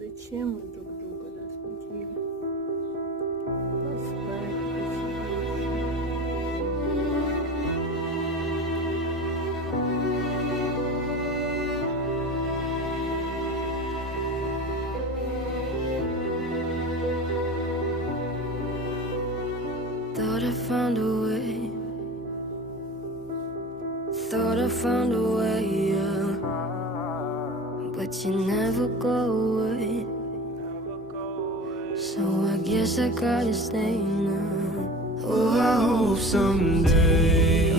Зачем мы друг друга разбудили? Поспать Thought I found a way. Thought I found a way, yeah. But you never go away. So I guess I gotta stay now. Oh, I hope someday